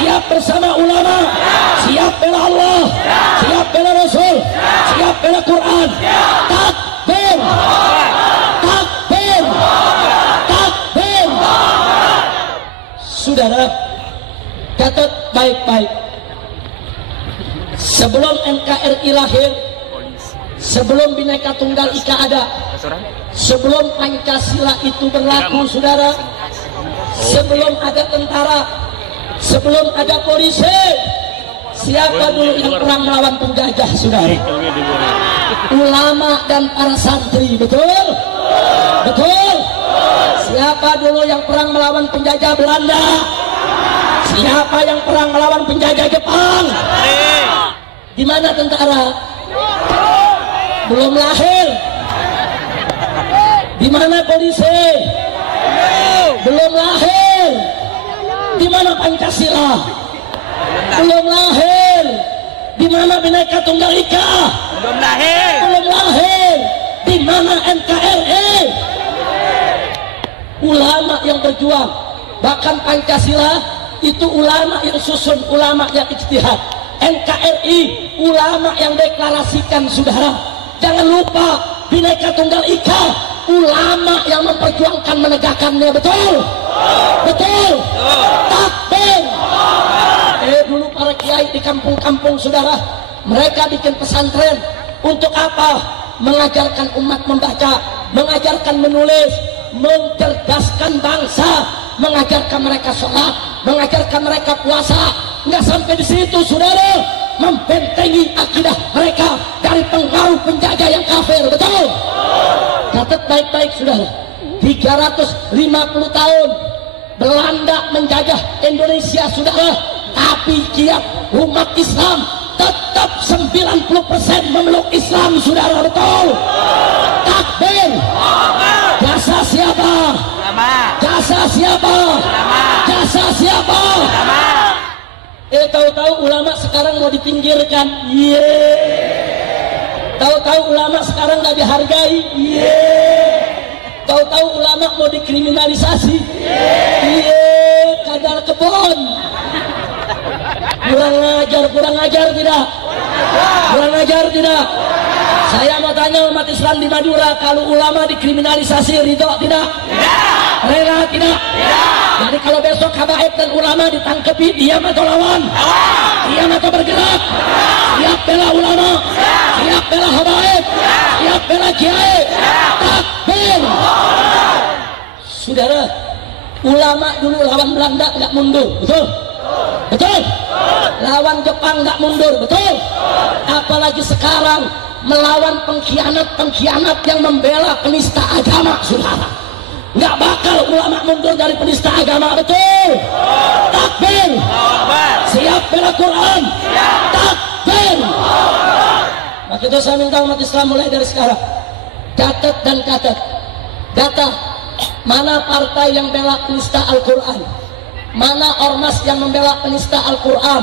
siap bersama ulama, siap bela Allah, siap bela Rasul, siap bela Quran. Takbir! Takbir! Takbir! Saudara, catat baik-baik. Sebelum NKRI lahir, sebelum Bhinneka Tunggal Ika ada, sebelum Pancasila itu berlaku, saudara, sebelum ada tentara, sebelum ada polisi, siapa dulu yang perang melawan penjajah, saudara? Ulama dan para santri, betul? Betul. Siapa dulu yang perang melawan penjajah Belanda? Siapa yang perang melawan penjajah Jepang? Di mana tentara? Belum lahir. Di mana polisi? Belum lahir. Di mana Pancasila? Belum lahir. Di mana Bhinneka Tunggal Ika? Belum lahir. Belum lahir. Di mana NKRI? Ulama yang berjuang. Bahkan Pancasila itu ulama yang susun, ulama yang ijtihad. NKRI ulama yang deklarasikan, saudara. Jangan lupa Bhinneka Tunggal Ika ulama yang memperjuangkan menegakkannya. Betul? Betul? Takbir. Dulu para kiai di kampung-kampung, saudara, mereka bikin pesantren untuk apa? Mengajarkan umat membaca, mengajarkan menulis, mencerdaskan bangsa, mengajarkan mereka sholat, mengajarkan mereka puasa. Nggak sampai di situ, saudara, membentengi akidah mereka dari pengaruh penjajah yang kafir. Betul? Catat baik-baik, saudara. 350 tahun Belanda menjajah Indonesia, saudara, tapi kiat umat Islam tetap 90% memeluk Islam, saudara. Betul? Takbir. Jasa siapa? Jasa siapa? Jasa siapa? Tahu-tahu ulama sekarang mau dipinggirkan. Tahu-tahu ulama sekarang nggak dihargai. Tahu-tahu ulama mau dikriminalisasi. Kadal kebon. Kurang ajar tidak? Kurang ajar tidak? Saya mau tanya umat Islam di Madura, kalau ulama dikriminalisasi, ridho tidak? Rela tidak? Jadi kalau besok habaib dan ulama ditangkepi, diam atau lawan? Diam atau bergerak? Siap bela ulama? Siap bela habaib? Siap bela kiai? Takbir. Saudara, ulama dulu lawan Belanda nggak mundur, betul? Betul? Lawan Jepang nggak mundur, betul? Apalagi sekarang melawan pengkhianat-pengkhianat yang membela penista agama, saudara. Nggak bakal ulama mundur dari penista agama, betul? Takbir. Siap bela Quran? Takbir. Maka itu saya minta umat Islam mulai dari sekarang, catat dan catat data mana partai yang bela penista Al-Quran, mana ormas yang membela penista Al-Quran,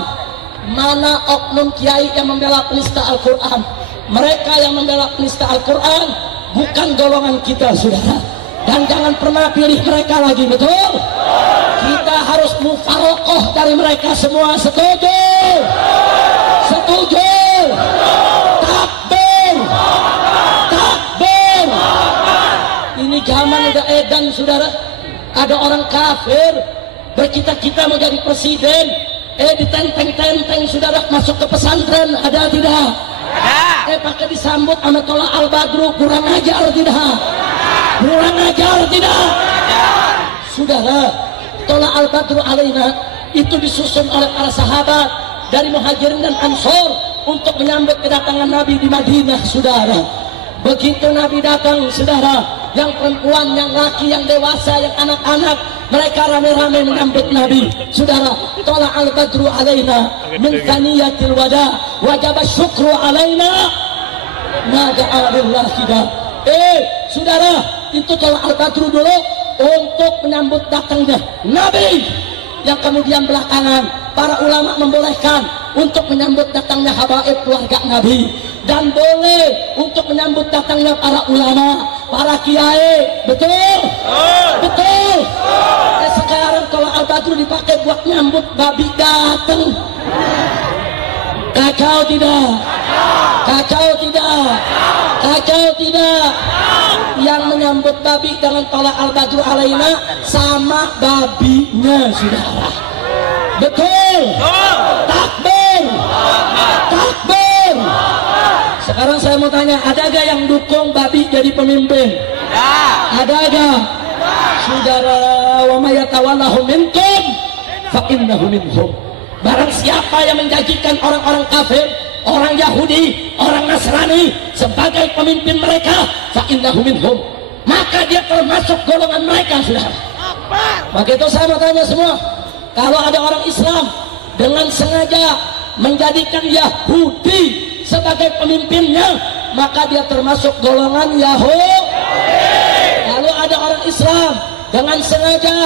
mana oknum kiai yang membela penista Al-Quran. Mereka yang membela penista Al-Quran bukan golongan kita, saudara. Dan jangan pernah pilih mereka lagi, betul? Kita harus mufarokoh dari mereka semua. Setuju? Setuju? Takbir. Takbir. Ini zaman udah edan, saudara. Ada orang kafir bercita-cita menjadi presiden, ditenteng-tenteng, saudara, masuk ke pesantren. Ada tidak? Ada. Pakai disambut sama Tola Al-Badru. Kurang ajar tidak? Kurang ajar tidak? Saudara, Tola Al-Badru alaina itu disusun oleh para sahabat dari Muhajirin dan Ansor untuk menyambut kedatangan Nabi di Madinah, saudara. Begitu Nabi datang, saudara, yang perempuan, yang laki, yang dewasa, yang anak-anak, mereka rame-rame menyambut Nabi, saudara. Tola Al-Badru alaina min thaniyatil wada wajib syukru alaina nada'a lillah kita. Saudara, itu Tola Al-Badru dulu untuk menyambut datangnya Nabi, yang kemudian belakangan para ulama membolehkan untuk menyambut datangnya habaib keluarga Nabi, dan boleh untuk menyambut datangnya para ulama, para kiai. Betul? Betul? Sekarang Tola Al-Badru dipakai buat nyambut babi datang. Kacau tidak? Kacau tidak? Kacau tidak? Yang menyambut babi dengan Tola Al-Badru alaina sama babinya, saudara. Betul? Takbir. Takbir. Sekarang saya mau tanya, ada gak yang dukung babi jadi pemimpin? Ada gak? Saudara, wa may yatawallahu minkum fa innahu minhum. Barang siapa yang menjanjikan orang-orang kafir, orang Yahudi, orang Nasrani sebagai pemimpin mereka, fa innahu minhum, maka dia termasuk golongan mereka, saudara. Maka itu saya mau tanya semua, kalau ada orang Islam dengan sengaja menjadikan Yahudi sebagai pemimpinnya, maka dia termasuk golongan Yahudi. Kalau ada orang Islam dengan sengaja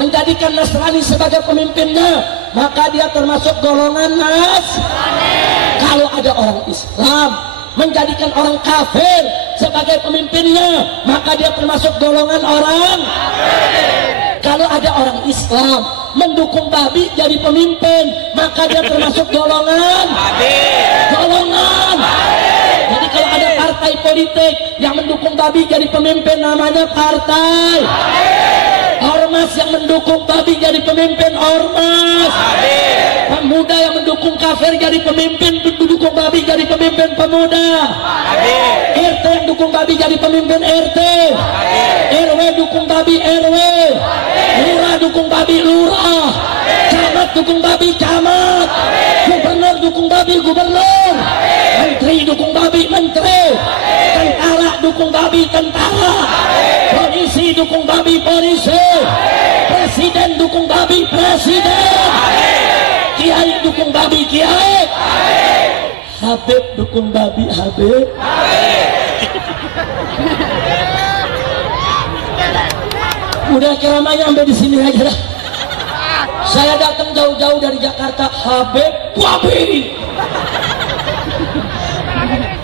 menjadikan Nasrani sebagai pemimpinnya, maka dia termasuk golongan Nasrani. Kalau ada orang Islam menjadikan orang kafir sebagai pemimpinnya, maka dia termasuk golongan orang kafir. Kalau ada orang Islam mendukung babi jadi pemimpin, maka dia termasuk golongan Jadi kalau ada partai politik yang mendukung babi jadi pemimpin, namanya partai ormas. Yang mendukung babi jadi pemimpin, ormas. Pemuda yang mendukung kafir jadi pemimpin, mendukung babi jadi pemimpin pemuda. RT yang dukung babi jadi pemimpin RT. RW dukung babi RW. Lurah dukung babi lurah. Camat dukung babi camat. Gubernur dukung babi gubernur. Menteri dukung babi menteri. Tentara dukung babi tentara. Polisi dukung babi polisi. Presiden dukung babi presiden. Kiai dukung babi kiai. Habib dukung babi Habib. Udah ceramahnya sampai di sini aja dah. Saya datang jauh-jauh dari Jakarta, Habib babi.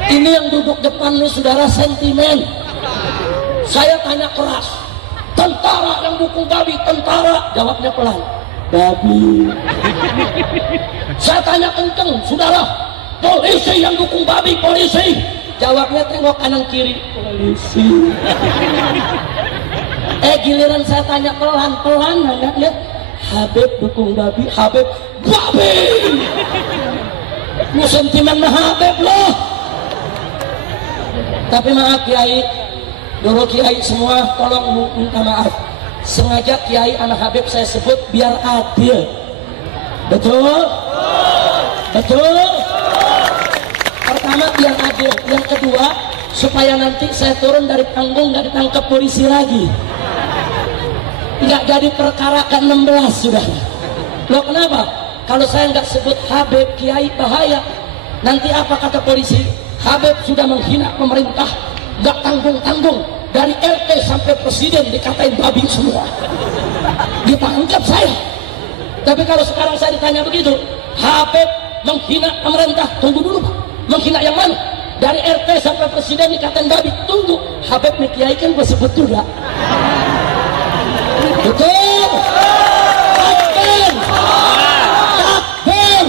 Ini yang duduk depan nih saudara sentimen. Saya tanya keras, tentara yang dukung babi, tentara. Jawabnya pelan, babi. Saya tanya kenceng, saudara, polisi yang dukung babi, polisi. Jawabnya tengok kanan kiri, polisi. Giliran saya tanya pelan-pelan, lihat, Habib dukung babi, Habib babi. Lu sentimen Habib loh. Tapi maaf Kiai, dulu Kiai semua tolong minta maaf. Sengaja Kiai anak Habib saya sebut biar adil. Betul? Betul? Pertama biar adil. Yang kedua supaya nanti saya turun dari panggung nggak ditangkap polisi lagi. Nggak jadi perkara ke-16 sudah. Loh kenapa? Kalau saya nggak sebut Habib Kiai bahaya. Nanti apa kata polisi? Habib sudah menghina pemerintah, nggak tanggung-tanggung, dari RT sampai presiden dikatain babi semua. Ditangkap saya. Tapi kalau sekarang saya ditanya begitu, Habib menghina pemerintah, tunggu dulu Pak. Menghina yang mana? Dari RT sampai presiden dikatain babi. Tunggu, Habib nih Kiai kan gue sebut juga. Betul. Takbir. Takbir.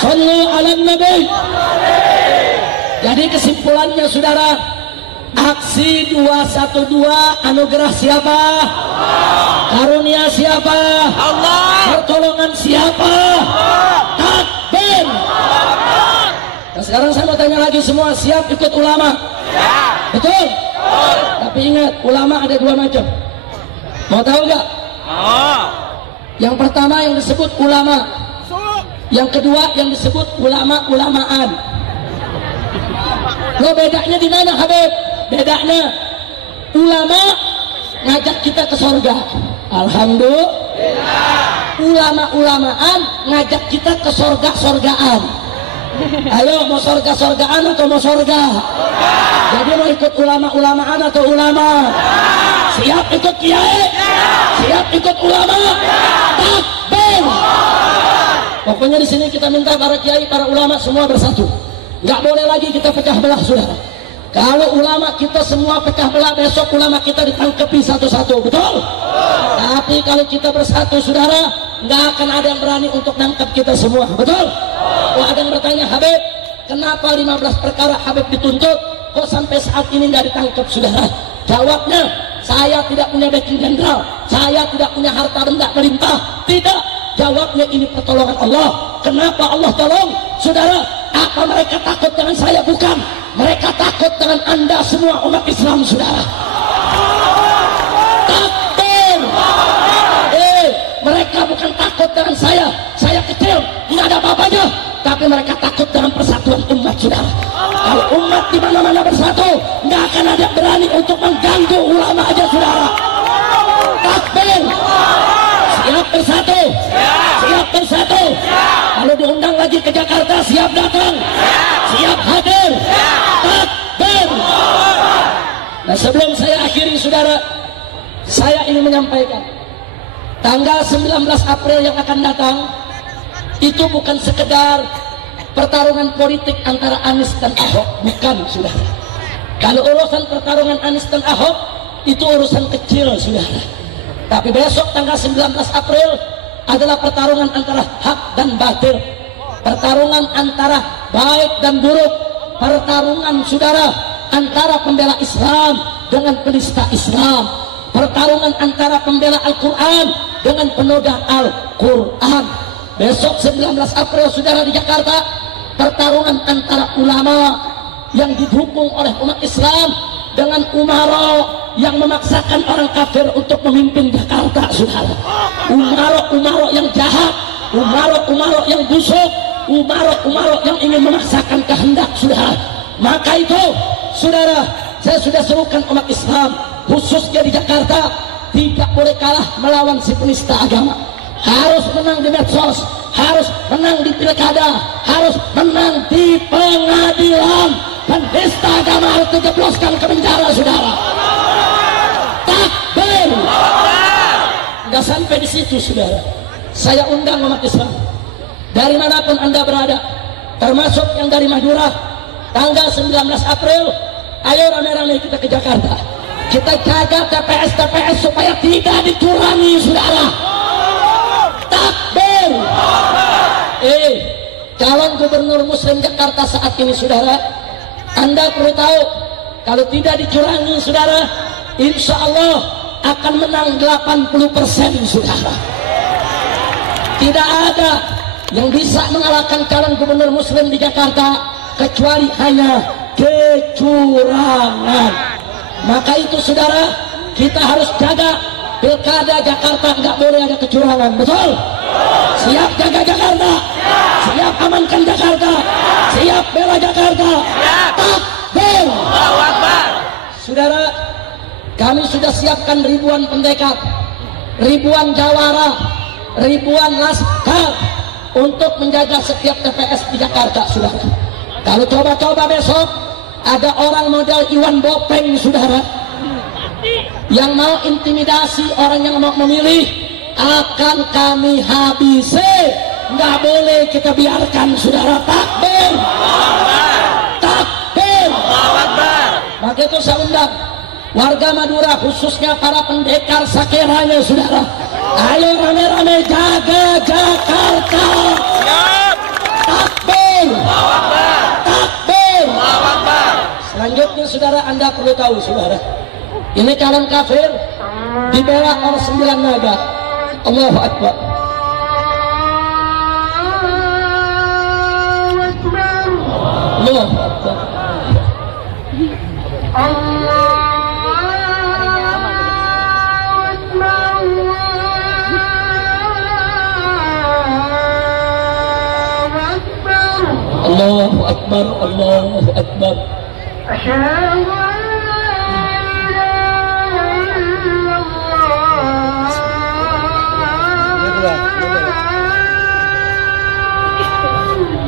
Sallu ala Nabi. Jadi kesimpulannya saudara, aksi 212 anugerah siapa? Karunia siapa? Allah. Pertolongan siapa? Takbir. Nah sekarang saya mau tanya lagi semua, siap ikut ulama? Ya. Betul? Tapi ingat, ulama ada dua macam. Mau tahu nggak? Yang pertama yang disebut ulama, yang kedua yang disebut ulama-ulamaan. Lo bedanya di mana Habib? Bedanya ulama ngajak kita ke surga, alhamdulillah. Ulama-ulamaan ngajak kita ke surga-surgaan. Ayo mau surga-surgaan atau mau surga? Jadi mau ikut ulama-ulamaan atau ulama? Siap ikut kiai? Siap ikut ulama? Takbir. Pokoknya di sini kita minta para kiai, para ulama semua bersatu. Nggak boleh lagi kita pecah belah saudara. Kalau ulama kita semua pecah belah, besok ulama kita ditangkapi satu-satu, betul? Tapi kalau kita bersatu saudara, nggak akan ada yang berani untuk nangkap kita semua, betul? Oh, ada yang bertanya, Habib, kenapa 15 perkara Habib dituntut, kok sampai saat ini nggak ditangkap saudara? Jawabnya, saya tidak punya backing general, saya tidak punya harta benda melimpah, tidak. Jawabnya ini pertolongan Allah. Kenapa Allah tolong? Saudara, apa mereka takut dengan saya? Bukan. Mereka takut dengan Anda semua umat Islam, saudara. Takbir. Mereka bukan takut dengan saya kecil, nggak ada apa-apanya. Tapi mereka takut dengan persatuan umat, saudara. Kalau umat di mana-mana bersatu, nggak akan ada berani untuk mengganggu ulama aja saudara. Takbir. Siap bersatu. Siap bersatu. Kalau diundang lagi ke Jakarta siap datang. Siap hadir. Takbir. Nah sebelum saya akhiri saudara, saya ingin menyampaikan tanggal 19 April yang akan datang itu bukan sekedar pertarungan politik antara Anies dan Ahok, bukan saudara. Kalau urusan pertarungan Anies dan Ahok itu urusan kecil saudara. Tapi besok tanggal 19 April adalah pertarungan antara hak dan batil, pertarungan antara baik dan buruk, pertarungan saudara antara pembela Islam dengan penista Islam, pertarungan antara pembela Al-Quran dengan penoda Al-Quran. Besok 19 April saudara di Jakarta, pertarungan antara ulama yang didukung oleh umat Islam dengan umaro yang memaksakan orang kafir untuk memimpin Jakarta saudara. Umaro yang jahat, umaro yang busuk, umaro yang ingin memaksakan kehendak saudara. Maka itu saudara, saya sudah serukan umat Islam khususnya di Jakarta tidak boleh kalah melawan si penista agama. Harus menang di medsos, harus menang di pilkada, harus menang di pengadilan. Penista agama harus dijebloskan ke penjara saudara. Takbir. Nggak sampai di situ saudara, saya undang umat Islam dari manapun anda berada, termasuk yang dari Madura, tanggal 19 April ayo rame-rame kita ke Jakarta. Kita jaga TPS supaya tidak dicurangi saudara. Takbir. Calon gubernur muslim Jakarta saat ini saudara, anda perlu tahu kalau tidak dicurangi saudara, insya Allah akan menang 80% saudara. Tidak ada yang bisa mengalahkan calon gubernur muslim di Jakarta kecuali hanya kecurangan. Maka itu saudara, kita harus jaga pilkada Jakarta, nggak boleh ada kecurangan. Betul? Siap jaga Jakarta, siap amankan Jakarta, siap bela Jakarta. Takbir. Saudara, kami sudah siapkan ribuan pendekat, ribuan jawara, ribuan laskar untuk menjaga setiap TPS di Jakarta saudara. Kalau coba-coba besok ada orang model Iwan Bopeng saudara yang mau intimidasi orang yang mau memilih, akan kami habisi. Nggak boleh kita biarkan saudara. Takbir. Takbir. Maka itu saya undang warga Madura khususnya para pendekar sakeranya saudara, ayo rame-rame jaga Jakarta. Takbir. Takbir. Selanjutnya saudara, anda perlu tahu saudara, ini calon kafir dibela oleh 9 naga. Allahu Akbar. Allahu Akbar. Allahu Akbar. Allahu Akbar.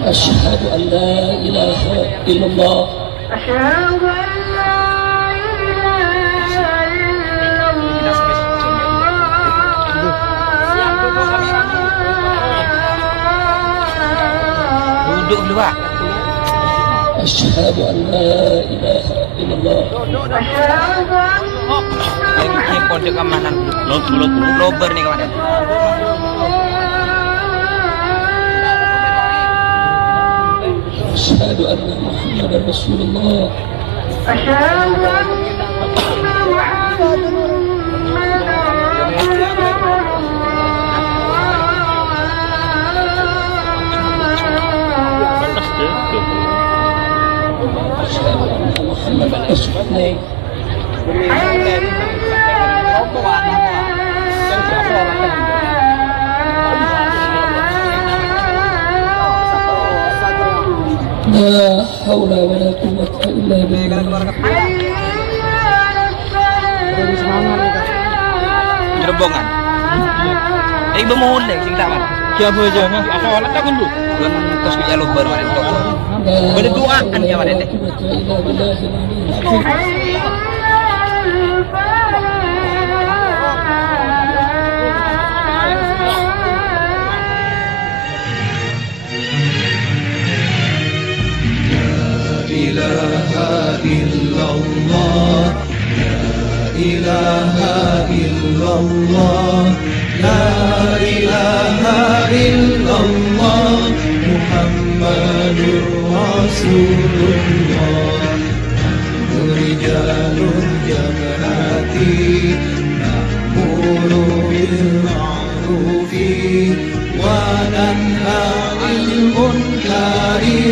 Asyhadu an la ilaha illallah. Asyhadu an la ilaha illallah. Duduk dulu Pak. Asyhadu an la ilaha illallah. Asyhadu an ini kode keamanan. Lober nih kawan. Asyhadu anna Muhammadar Rasulullah. Asyhadu anna Muhammadar Rasulullah. La haula wa la quwwata illa billah. Jerebongan. Bermohon deh sing tak man. Siapa aja? Asal orang tak kundu. Kan terus ke jalur baru ada toko. Berdoaan ya mana teh. ilaha illallah, la ilaha illallah, la ilaha illallah, Muhammadur Rasulullah. Rijalun jama'ati na'muru bil ma'rufi wa nanha 'anil munkari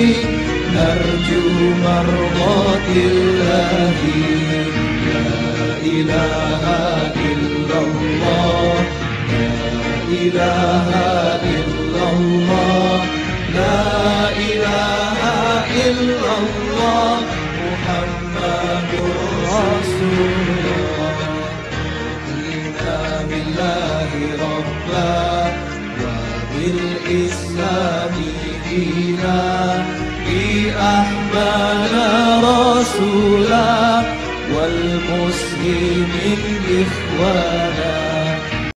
narju mardatillahi. La ilaha illallah, la ilaha illallah, la ilaha illallah, Muhammadur Rasulullah. Inna billahi rabba wa bil islami dina, bi ahbana rasula wal muslimin ikhwana.